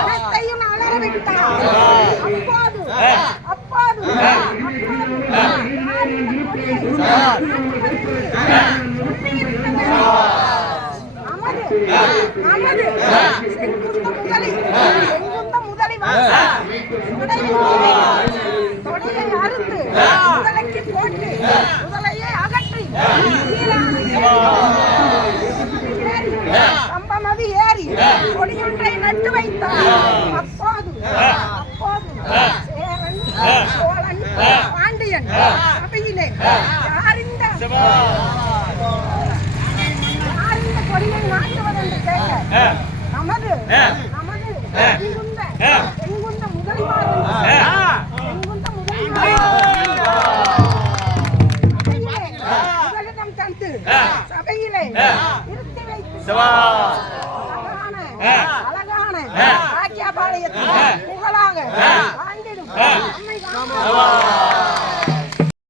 அனைத்தையும் அலற விட்டார். அப்போது நமது செங்குந்த முதலி தொடையை அறுத்து முதலைக்கு போட்டு முதலையை அகற்றி கம்பமது ஏறி கொடியொன்றை நட்டு வைத்தார். அப்போது சேரன் சோழன் பாண்டியன் சபையிலே யாரிந்த கொடியை நாட்டுவதென்று கேட்க நமது செங்குந்த முதலிடம் தந்து சபையிலே நிறுத்தி வைத்து அழகான பாக்கியபாளையத்தில் புகழாக வாழ்ந்திடும்